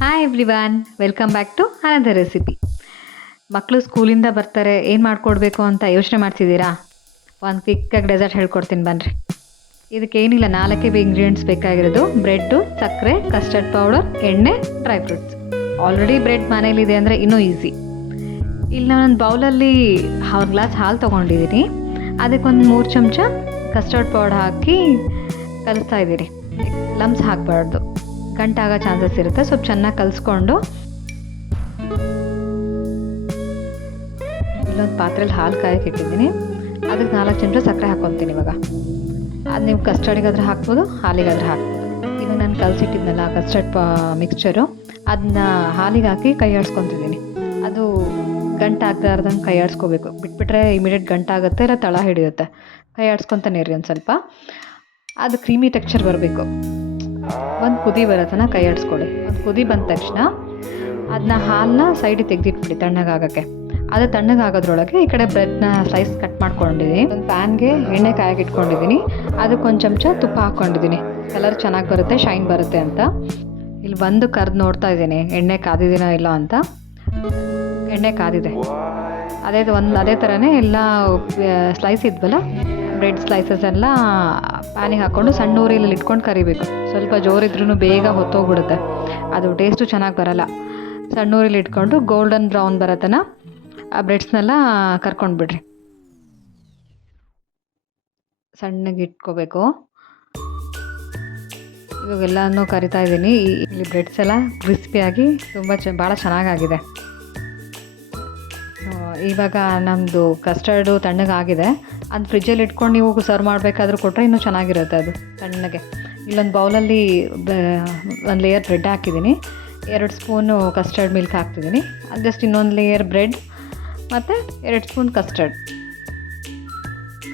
Hi everyone, welcome back to another recipe. ಮಕ್ಕಳು ಸ್ಕೂಲಿಂದ ಬರ್ತಾರೆ, ಏನು ಮಾಡಿಕೊಡ್ಬೇಕು ಅಂತ ಯೋಚನೆ ಮಾಡ್ತಿದ್ದೀರಾ? ಒಂದು ಕ್ವಿಕ್ಕಾಗಿ ಡೆಸರ್ಟ್ ಹೇಳ್ಕೊಡ್ತೀನಿ ಬನ್ನಿರಿ. ಇದಕ್ಕೇನಿಲ್ಲ, 4 ಇಂಗ್ರೀಡಿಯೆಂಟ್ಸ್ ಬೇಕಾಗಿರೋದು: ಬ್ರೆಡ್ಡು, ಸಕ್ಕರೆ, ಕಸ್ಟರ್ಡ್ ಪೌಡರ್, ಎಣ್ಣೆ, ಡ್ರೈ ಫ್ರೂಟ್ಸ್. ಆಲ್ರೆಡಿ ಬ್ರೆಡ್ ಮನೇಲಿದೆ ಅಂದರೆ ಇನ್ನೂ ಈಸಿ. ಇಲ್ಲಿ ನಾನೊಂದು ಬೌಲಲ್ಲಿ 1 ಗ್ಲಾಸ್ ಹಾಲು ತೊಗೊಂಡಿದ್ದೀನಿ. ಅದಕ್ಕೊಂದು 3 ಚಮಚ ಕಸ್ಟರ್ಡ್ ಪೌಡರ್ ಹಾಕಿ ಕಲಿಸ್ತಾ ಇದ್ದೀನಿ. ಲಮ್ಸ್ ಹಾಕಬಾರ್ದು, ಗಂಟಾಗೋ ಚಾನ್ಸಸ್ ಇರುತ್ತೆ. ಸ್ವಲ್ಪ ಚೆನ್ನಾಗಿ ಕಲಿಸ್ಕೊಂಡು ಇಲ್ಲೊಂದು ಪಾತ್ರೆಯಲ್ಲಿ ಹಾಲು ಕಾಯಕ್ಕೆ ಇಟ್ಟಿದ್ದೀನಿ. ಅದಕ್ಕೆ 4 ಚಮಚ ಸಕ್ಕರೆ ಹಾಕ್ಕೊತೀನಿ. ಇವಾಗ ಅದು ನೀವು ಕಸ್ಟರ್ಡಿಗಾದ್ರೆ ಹಾಕ್ಬೋದು, ಹಾಲಿಗಾದ್ರೆ ಹಾಕ್ಬೋದು. ಇವಾಗ ನಾನು ಕಲಸಿಟ್ಟಿದ್ನಲ್ಲ ಕಸ್ಟರ್ಡ್ ಮಿಕ್ಸ್ಚರು, ಅದನ್ನ ಹಾಲಿಗೆ ಹಾಕಿ ಕೈ ಆಡಿಸ್ಕೊತಿದ್ದೀನಿ. ಅದು ಗಂಟಾಗದಾರ್ದಂಗೆ ಕೈ ಆಡಿಸ್ಕೋಬೇಕು. ಬಿಟ್ಬಿಟ್ರೆ ಇಮಿಡಿಯೇಟ್ ಗಂಟಾಗುತ್ತೆ, ಇಲ್ಲ ತಳ ಹಿಡಿಯುತ್ತೆ. ಕೈ ಆಡಿಸ್ಕೊತಾನೆ ಇರಿ ಒಂದು ಸ್ವಲ್ಪ. ಅದು ಕ್ರೀಮಿ ಟೆಕ್ಸ್ಚರ್ ಬರಬೇಕು. ಒಂದು ಕುದಿ ಬರೋತನ ಕೈ ಆಡಿಸ್ಕೊಳ್ಳಿ. ಒಂದು ಕುದಿ ಬಂದ ತಕ್ಷಣ ಅದನ್ನ ಹಾಲನ್ನ ಸೈಡಿಗೆ ತೆಗೆದಿಟ್ಬಿಡಿ ತಣ್ಣಗಾಗೋಕ್ಕೆ. ಅದು ತಣ್ಣಗಾಗೋದ್ರೊಳಗೆ ಈ ಕಡೆ ಬ್ರೆಡ್ನ ಸ್ಲೈಸ್ ಕಟ್ ಮಾಡ್ಕೊಂಡಿದ್ದೀನಿ. ಒಂದು ಪ್ಯಾನ್ಗೆ ಎಣ್ಣೆ ಕಾಯಕ್ಕೆ ಇಟ್ಕೊಂಡಿದ್ದೀನಿ. ಅದಕ್ಕೊಂದು ಚಮಚ ತುಪ್ಪ ಹಾಕ್ಕೊಂಡಿದ್ದೀನಿ. ಕಲರ್ ಚೆನ್ನಾಗಿ ಬರುತ್ತೆ, ಶೈನ್ ಬರುತ್ತೆ ಅಂತ. ಇಲ್ಲಿ ಬಂದು ಕರೆದು ನೋಡ್ತಾ ಇದ್ದೀನಿ ಎಣ್ಣೆ ಕಾದಿದ್ದೀನೋ ಇಲ್ಲ ಅಂತ. ಎಣ್ಣೆ ಕಾದಿದೆ. ಅದೇ ಥರನೇ ಎಲ್ಲ ಸ್ಲೈಸ್ ಇದ್ವಲ್ಲ, ಬ್ರೆಡ್ ಸ್ಲೈಸಸ್ ಎಲ್ಲ ಪ್ಯಾನಿಗೆ ಹಾಕ್ಕೊಂಡು ಸಣ್ಣ ಊರಲ್ಲಿ ಇಟ್ಕೊಂಡು ಕರಿಬೇಕು. ಸ್ವಲ್ಪ ಜೋರಿದ್ರೂ ಬೇಗ ಹೊತ್ತೋಗ್ಬಿಡುತ್ತೆ, ಅದು ಟೇಸ್ಟು ಚೆನ್ನಾಗಿ ಬರಲ್ಲ. ಸಣ್ಣ ಊರಲ್ಲಿ ಇಟ್ಕೊಂಡು ಗೋಲ್ಡನ್ ಬ್ರೌನ್ ಬರೋತನ ಆ ಬ್ರೆಡ್ಸ್ನೆಲ್ಲ ಕರ್ಕೊಂಡು ಬಿಡ್ರಿ. ಸಣ್ಣಗೆ ಇಟ್ಕೋಬೇಕು. ಇವಾಗೆಲ್ಲನೂ ಕರಿತಾ ಇದ್ದೀನಿ. ಇಲ್ಲಿ ಬ್ರೆಡ್ಸ್ ಎಲ್ಲ ಕ್ರಿಸ್ಪಿಯಾಗಿ ಭಾಳ ಚೆನ್ನಾಗಾಗಿದೆ. ಇವಾಗ ನಮ್ಮದು ಕಸ್ಟರ್ಡು ತಣ್ಣಗಾಗಿದೆ. ಅದು ಫ್ರಿಜ್ಜಲ್ಲಿ ಇಟ್ಕೊಂಡು ನೀವು ಸರ್ವ್ ಮಾಡಬೇಕಾದ್ರೂ ಕೊಟ್ಟರೆ ಇನ್ನೂ ಚೆನ್ನಾಗಿರುತ್ತೆ ಅದು ತಣ್ಣಗೆ. ಇಲ್ಲೊಂದು ಬೌಲಲ್ಲಿ 1 ಲೇಯರ್ ಬ್ರೆಡ್ ಹಾಕಿದ್ದೀನಿ. 2 ಸ್ಪೂನು ಕಸ್ಟರ್ಡ್ ಮಿಲ್ಕ್ ಹಾಕ್ತಿದ್ದೀನಿ. ಅದು ಜಸ್ಟ್ ಇನ್ನೊಂದು ಲೇಯರ್ ಬ್ರೆಡ್ ಮತ್ತು 2 ಸ್ಪೂನ್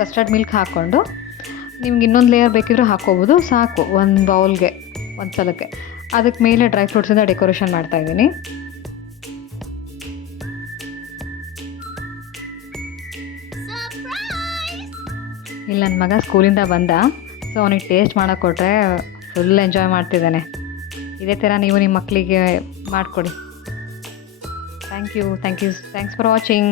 ಕಸ್ಟರ್ಡ್ ಮಿಲ್ಕ್ ಹಾಕ್ಕೊಂಡು, ನಿಮ್ಗೆ ಇನ್ನೊಂದು ಲೇಯರ್ ಬೇಕಿದ್ರೂ ಹಾಕ್ಕೋಬೋದು. ಸಾಕು ಒಂದು ಬೌಲ್ಗೆ ಒಂದು ಸಲಕ್ಕೆ. ಅದಕ್ಕೆ ಮೇಲೆ ಡ್ರೈ ಫ್ರೂಟ್ಸಿಂದ ಡೆಕೋರೇಷನ್ ಮಾಡ್ತಾಯಿದ್ದೀನಿ. ಇಲ್ಲಿ ನನ್ನ ಮಗ ಸ್ಕೂಲಿಂದ ಬಂದ, ಸೊ ಅವನಿಗೆ ಟೇಸ್ಟ್ ಮಾಡೋಕ್ಕೆ ಕೊಟ್ಟರೆ ಫುಲ್ ಎಂಜಾಯ್ ಮಾಡ್ತಿದ್ದಾನೆ. ಇದೇ ಥರ ನೀವು ನಿಮ್ಮ ಮಕ್ಕಳಿಗೆ ಮಾಡಿಕೊಡಿ. Thanks for watching.